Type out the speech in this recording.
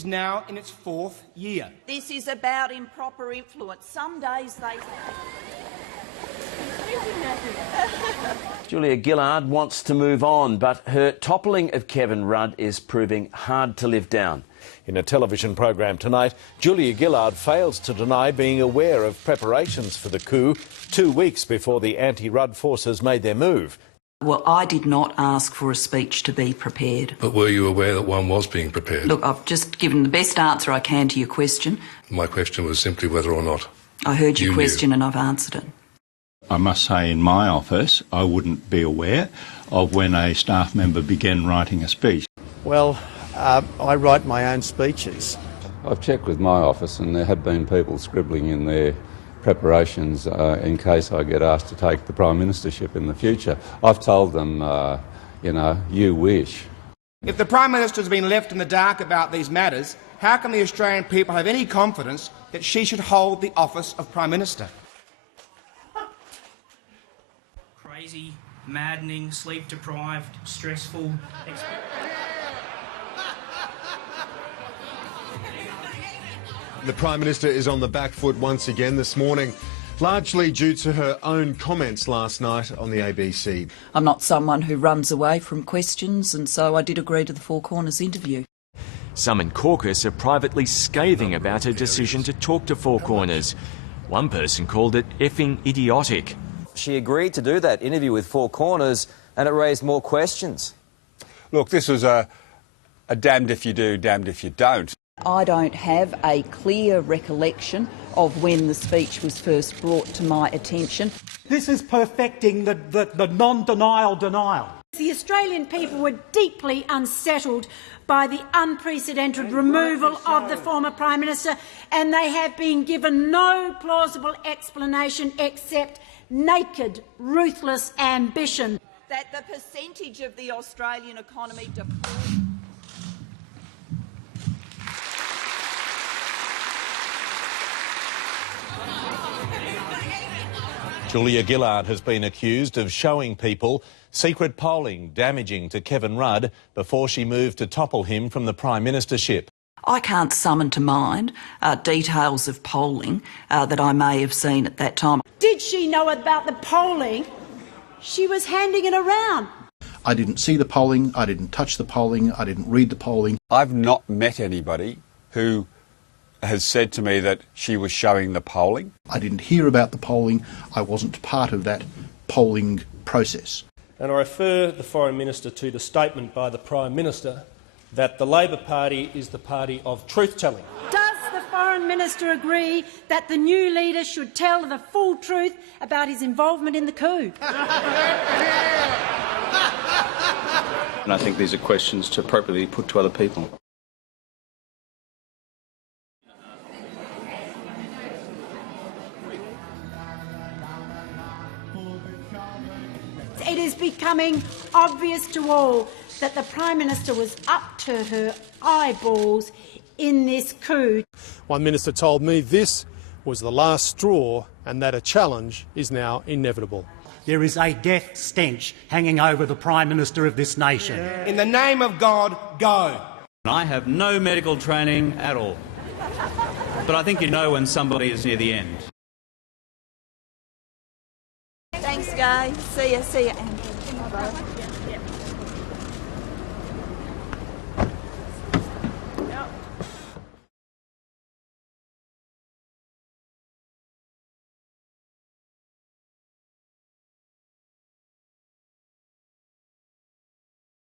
is now in its 4th year. This is about improper influence. Some days they... Julia Gillard wants to move on, but her toppling of Kevin Rudd is proving hard to live down. In a television program tonight, Julia Gillard fails to deny being aware of preparations for the coup 2 weeks before the anti-Rudd forces made their move. Well, I did not ask for a speech to be prepared. But were you aware that one was being prepared? Look, I've just given the best answer I can to your question. My question was simply whether or not I heard your question and I've answered it. I must say, in my office, I wouldn't be aware of when a staff member began writing a speech. Well, I write my own speeches. I've checked with my office and there have been people scribbling in their preparations in case I get asked to take the Prime Ministership in the future. I've told them, you know, you wish. If the Prime Minister has been left in the dark about these matters, how can the Australian people have any confidence that she should hold the office of Prime Minister? Crazy, maddening, sleep-deprived, stressful... The Prime Minister is on the back foot once again this morning, largely due to her own comments last night on the ABC. I'm not someone who runs away from questions, and so I did agree to the Four Corners interview. Some in caucus are privately scathing about her decision to talk to Four Corners. One person called it effing idiotic. She agreed to do that interview with Four Corners and it raised more questions. Look, this was a damned if you do, damned if you don't. I don't have a clear recollection of when the speech was first brought to my attention. This is perfecting the non-denial denial. The Australian people were deeply unsettled by the unprecedented removal of the former Prime Minister, and they have been given no plausible explanation except naked, ruthless ambition. That the percentage of the Australian economy Julia Gillard has been accused of showing people secret polling damaging to Kevin Rudd before she moved to topple him from the Prime Ministership. I can't summon to mind details of polling that I may have seen at that time. Did she know about the polling? She was handing it around. I didn't see the polling, I didn't touch the polling, I didn't read the polling. I've not met anybody who has said to me that she was showing the polling. I didn't hear about the polling, I wasn't part of that polling process. And I refer the Foreign Minister to the statement by the Prime Minister that the Labor Party is the party of truth-telling. Does the Foreign Minister agree that the new leader should tell the full truth about his involvement in the coup? And I think these are questions to appropriately put to other people. It is becoming obvious to all that the Prime Minister was up to her eyeballs in this coup. One minister told me this was the last straw and that a challenge is now inevitable. There is a death stench hanging over the Prime Minister of this nation. In the name of God, go. I have no medical training at all, but I think you know when somebody is near the end. Thanks, Guy. See ya, Andrew.